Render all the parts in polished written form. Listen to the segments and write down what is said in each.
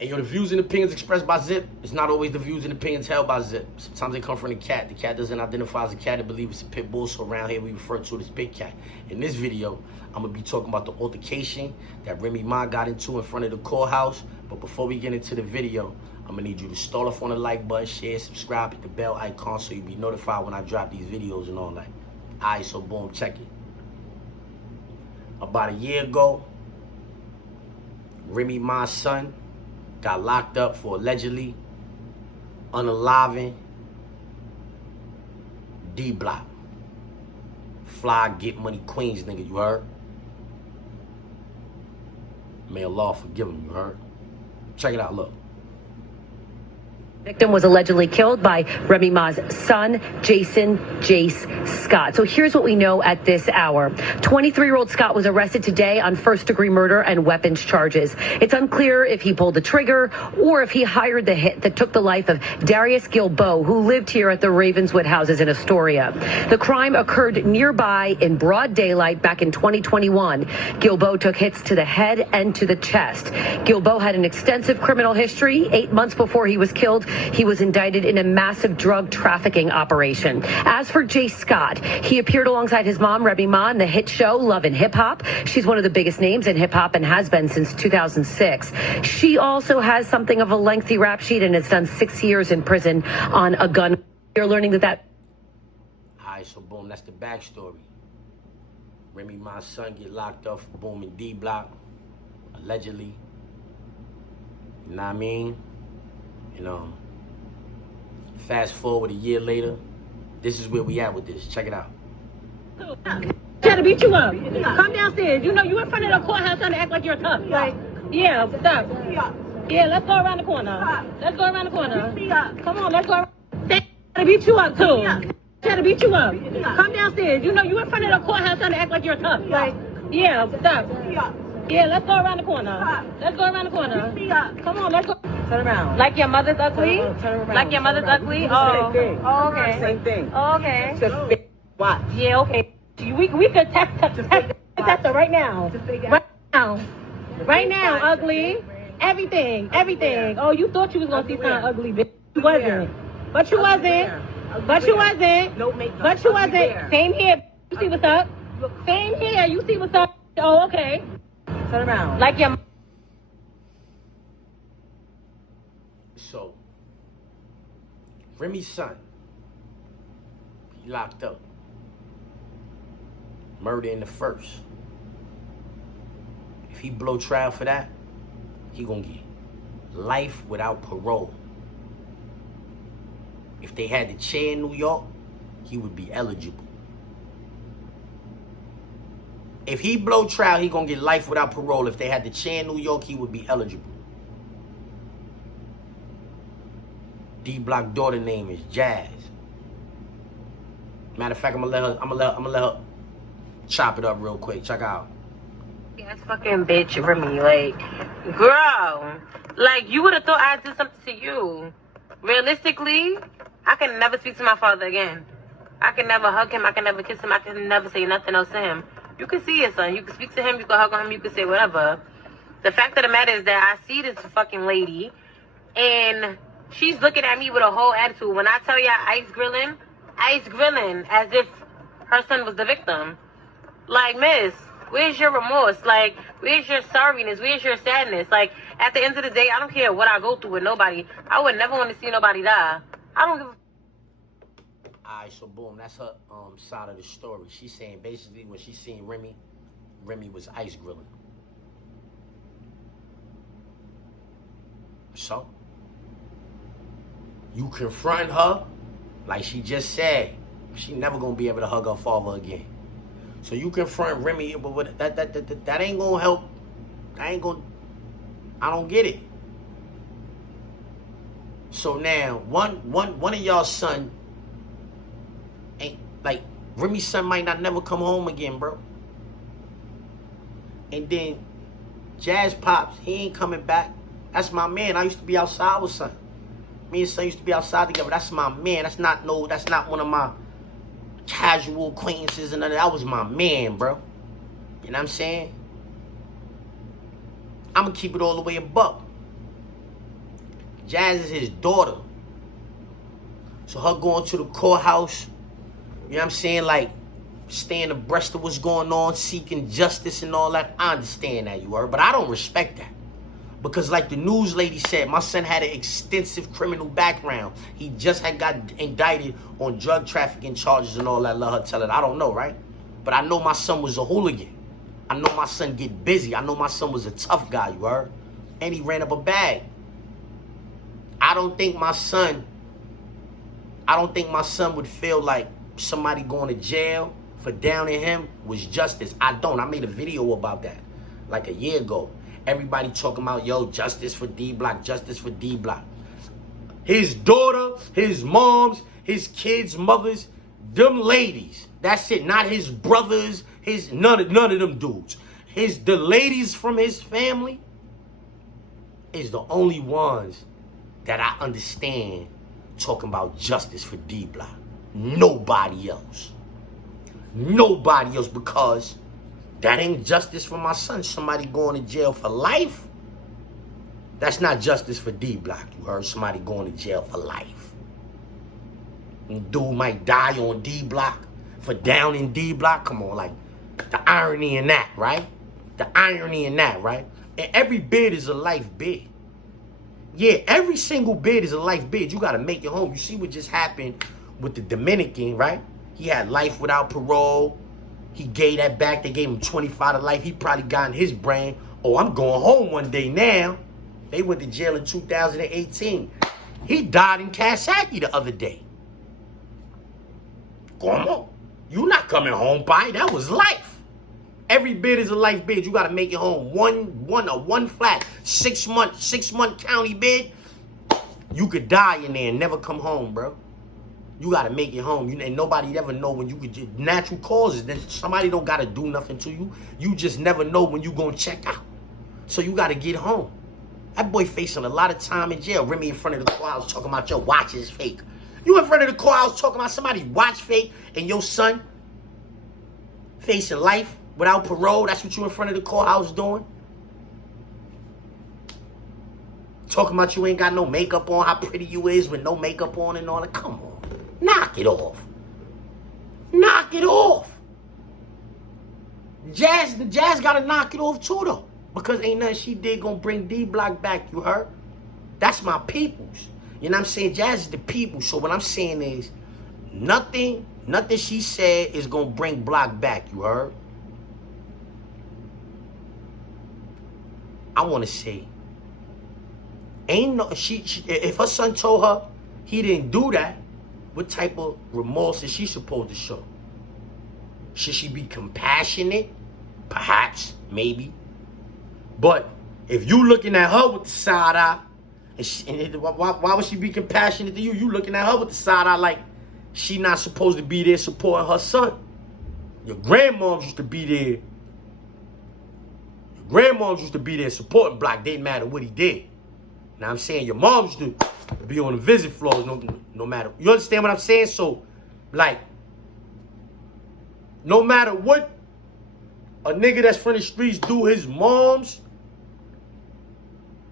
And yo, the views and opinions expressed by Zip is not always the views and opinions held by Zip. Sometimes they come from the cat. The cat doesn't identify as a cat and believe it's a pit bull, so around here we refer to it as Big Cat. In this video, I'm going to be talking about the altercation that Remy Ma got into in front of the courthouse. But before we get into the video, I'm going to need you to start off on the like button, share, subscribe, hit the bell icon so you'll be notified when I drop these videos and all that. Alright, so boom, check it. About a year ago, Remy Ma's son got locked up for allegedly unaliving D-Block. Fly, get money, Queens, nigga, you heard? May Allah forgive him, you heard? Check it out, look. Victim was allegedly killed by Remy Ma's son, Jace Scott. So here's what we know at this hour. 23-year-old Scott was arrested today on first-degree murder and weapons charges. It's unclear if he pulled the trigger or if he hired the hit that took the life of Darius Gilbo, who lived here at the Ravenswood houses in Astoria. The crime occurred nearby in broad daylight back in 2021. Gilbo took hits to the head and to the chest. Gilbo had an extensive criminal history. 8 months before he was killed, he was indicted in a massive drug trafficking operation. As for Jace Scott, he appeared alongside his mom, Remy Ma, in the hit show Love and Hip Hop. She's one of the biggest names in hip hop and has been since 2006. She also has something of a lengthy rap sheet and has done 6 years in prison on a gun. You're learning that. Alright, so boom, that's the backstory. Remy Ma's son get locked up for booming D-Block, allegedly. You know what I mean? Fast forward a year later, this is where we at with this. Check it out. Try to beat you up. Come downstairs. You know you in front of the courthouse trying to act like you're tough. Like, yeah, stop. Yeah, let's go around the corner. Let's go around the corner. Come on, let's go around. Try to beat you up too. Try to beat you up. Come downstairs. You know you in front of the courthouse trying to act like you're tough. Like, yeah, stop. Yeah, let's go around the corner. Let's go around the corner. Come on, let's go. Turn around. Like your mother's ugly? Turn around. Like your mother's ugly? Oh. Same thing. Oh, okay. Same thing. Oh, okay. Just watch. Yeah, okay. We could test her right now. Right now. Right now, ugly. Everything. Oh, you thought you was gonna see something ugly, bitch. You wasn't. But you wasn't. But you wasn't. But you wasn't. Same here. You see what's up? Same here. You see what's up? Oh, okay. Turn around. Like your. So, Remy's son, he locked up. Murder in the first. If he blow trial for that, he gonna get life without parole. If they had the chair in New York, he would be eligible. If he blow trial, he gonna get life without parole. If they had the chair in New York, he would be eligible. D-Block daughter name is Jazz. Matter of fact, I'm gonna let her chop it up real quick. Check out. Yes, fucking bitch, Remy. Like, girl, like you would have thought I did something to you. Realistically, I can never speak to my father again. I can never hug him. I can never kiss him. I can never say nothing else to him. You can see your son. You can speak to him. You can hug on him. You can say whatever. The fact of the matter is that I see this fucking lady, and she's looking at me with a whole attitude. When I tell y'all ice grilling as if her son was the victim. Like, miss, where's your remorse? Like, where's your sorriness? Where's your sadness? Like, at the end of the day, I don't care what I go through with nobody. I would never want to see nobody die. I don't give a... Alright, so boom, that's her side of the story. She's saying basically when she seen Remy was ice grilling. So, you confront her, like she just said, she never gonna be able to hug her father again. So you confront Remy, but that ain't gonna help. I don't get it. So now, one of y'all son ain't, like, Remy's son might not never come home again, bro. And then Jazz Pops, he ain't coming back. That's my man. I used to be outside with son. Me and son used to be outside together. That's my man. That's not one of my casual acquaintances and that was my man, bro. You know what I'm saying? I'm gonna keep it all the way a buck. Jazz is his daughter. So her going to the courthouse, you know what I'm saying, like, staying abreast of what's going on, seeking justice and all that. I understand that, you heard, but I don't respect that. Because like the news lady said, my son had an extensive criminal background. He just had got indicted on drug trafficking charges and all that. Let her tell it. I don't know, right? But I know my son was a hooligan. I know my son get busy. I know my son was a tough guy, you heard? And he ran up a bag. I don't think my son would feel like somebody going to jail for downing him was justice. I don't. I made a video about that like a year ago. Everybody talking about, yo, justice for D-Block, justice for D-Block. His daughter, his moms, his kids' mothers, them ladies. That's it. Not his brothers, none of them dudes. The ladies from his family is the only ones that I understand talking about justice for D-Block. Nobody else. Nobody else, because that ain't justice for my son. Somebody going to jail for life. That's not justice for D-Block. You heard? Somebody going to jail for life. And dude might die on D-Block for downing D-Block. Come on, like, the irony in that, right? The irony in that, right? And every bid is a life bid. Yeah, every single bid is a life bid. You got to make it home. You see what just happened with the Dominican, right? He had life without parole. He gave that back. They gave him 25 to life. He probably got in his brain, oh, I'm going home one day now. They went to jail in 2018. He died in Kasaki the other day. Come on. You not coming home, bye. That was life. Every bid is a life bid. You got to make it home. One flat, 6 month county bid. You could die in there and never come home, bro. You got to make it home. And nobody ever know when you could just, natural causes. Then somebody don't got to do nothing to you. You just never know when you going to check out. So you got to get home. That boy facing a lot of time in jail. Remy in front of the courthouse talking about your watch is fake. You in front of the courthouse talking about somebody's watch fake and your son facing life without parole. That's what you in front of the courthouse doing. Talking about you ain't got no makeup on, how pretty you is with no makeup on and all that. Come on. Knock it off. Knock it off. The Jazz gotta knock it off too, though. Because ain't nothing she did gonna bring D-Block back, you heard? That's my peoples. You know what I'm saying? Jazz is the people. So what I'm saying is, nothing she said is gonna bring Block back, you heard? I wanna say, ain't no, if her son told her he didn't do that, what type of remorse is she supposed to show? Should she be compassionate? Perhaps, maybe. But if you looking at her with the side eye, why would she be compassionate to you? You looking at her with the side eye like she not supposed to be there supporting her son. Your grandmoms used to be there. Your grandmoms used to be there supporting Block. Didn't matter what he did. Now I'm saying your mom used to be on the visit floors no matter. You understand what I'm saying? So, like, no matter what a nigga that's from the streets do, his moms,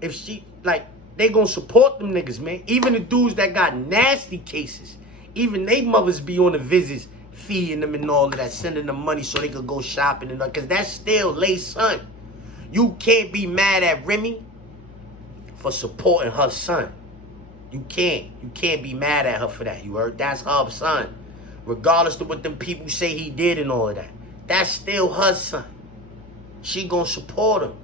if she, like, they gonna support them niggas, man. Even the dudes that got nasty cases, even they mothers be on the visits, feeding them and all of that, sending them money so they could go shopping and all, because that's still Lay's son. You can't be mad at Remy for supporting her son. You can't be mad at her for that. You heard? That's her son. Regardless of what them people say he did and all of that. That's still her son. She gonna support him.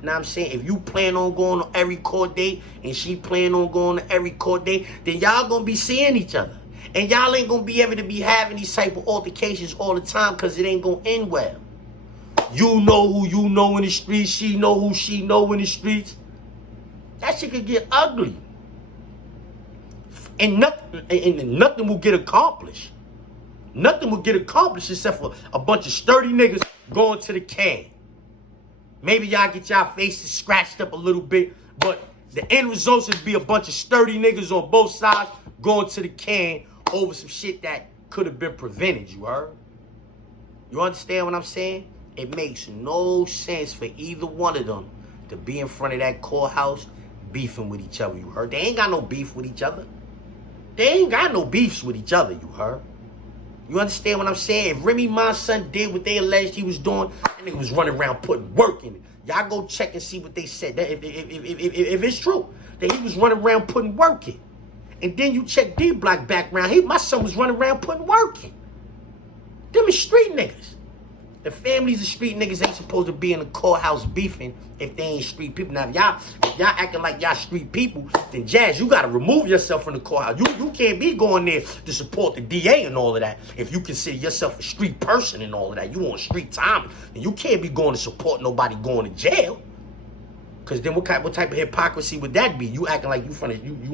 You know what I'm saying? If you plan on going on every court date and she plan on going to every court date, then y'all gonna be seeing each other. And y'all ain't gonna be able to be having these type of altercations all the time because it ain't gonna end well. You know who you know in the streets. She know who she know in the streets. That shit could get ugly. And nothing will get accomplished. Nothing will get accomplished except for a bunch of sturdy niggas going to the can. Maybe y'all get y'all faces scratched up a little bit, but the end result would be a bunch of sturdy niggas on both sides going to the can over some shit that could have been prevented, you heard? You understand what I'm saying? It makes no sense for either one of them to be in front of that courthouse, beefing with each other, you heard? They ain't got no beef with each other. They ain't got no beefs with each other, you heard? You understand what I'm saying? If Remy Ma's son did what they alleged he was doing, that nigga was running around putting work in it. Y'all go check and see what they said. That if it's true, that he was running around putting work in. And then you check D-Block background. My son was running around putting work in. Them is street niggas. The families of street niggas ain't supposed to be in the courthouse beefing if they ain't street people. Now, if y'all acting like y'all street people, then Jazz, you gotta remove yourself from the courthouse. You can't be going there to support the DA and all of that. If you consider yourself a street person and all of that, you on street time, then you can't be going to support nobody going to jail. Cause then what type of hypocrisy would that be? You acting like you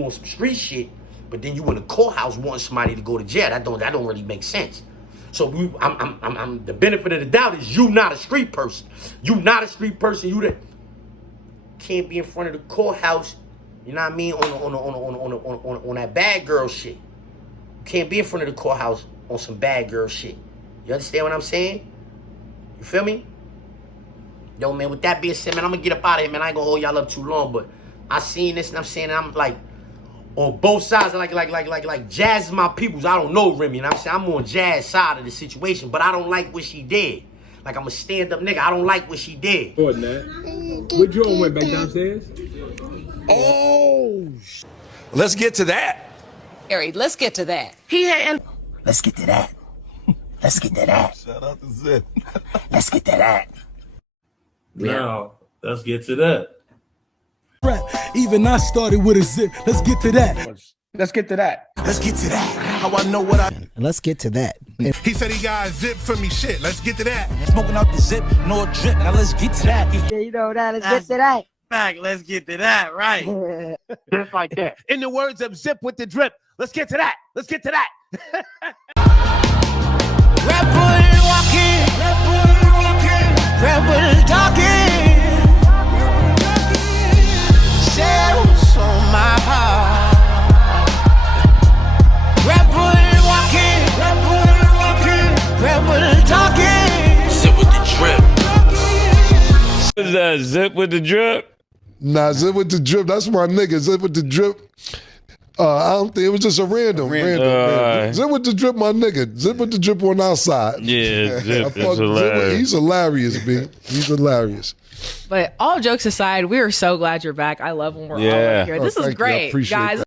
on some street shit, but then you in the courthouse wanting somebody to go to jail. That don't really make sense. So I'm the benefit of the doubt is you not a street person. You not a street person. You that can't be in front of the courthouse. You know what I mean? On that bad girl shit. You can't be in front of the courthouse on some bad girl shit. You understand what I'm saying? You feel me? Yo, man, with that being said, man, I'm gonna get up out of here, man. I ain't gonna hold y'all up too long, but I seen this and I'm saying, I'm like, on both sides, like Jazz is my peoples. I don't know Remy, and I'm saying I'm on Jazz's side of the situation, but I don't like what she did. Like, I'm a stand-up nigga. I don't like what she did. What, man? Where Jordan went back downstairs? Oh, let's get to that. Harry, let's get to that. Let's get to that. Let's get to that. Shout out to Zip. Let's get to that. Now, let's get to that. Even I started with a zip. Let's get to that. Let's get to that. Let's get to that. How I know what I... Let's get to that. He said he got a zip for me shit. Let's get to that. Smoking out the zip, no drip. Now let's get to that. Yeah, you know that. Let's get to that. Back, let's get to that, right? Just like that. In the words of Zip with the Drip, let's get to that. Let's get to that. Rebel walking, rebel talking. Say what's on my heart. Rebel walking, rebel talking. Zip with the drip. What is that, Zip with the Drip? Nah, Zip with the Drip. That's my nigga. Zip with the Drip. I don't think it was just a random. Zip with the Drip, my nigga. Zip with the Drip on our side. Yeah, Zip is hilarious. He's hilarious, B. He's hilarious. But all jokes aside, we are so glad you're back. I love when we're all right here. This is great, guys.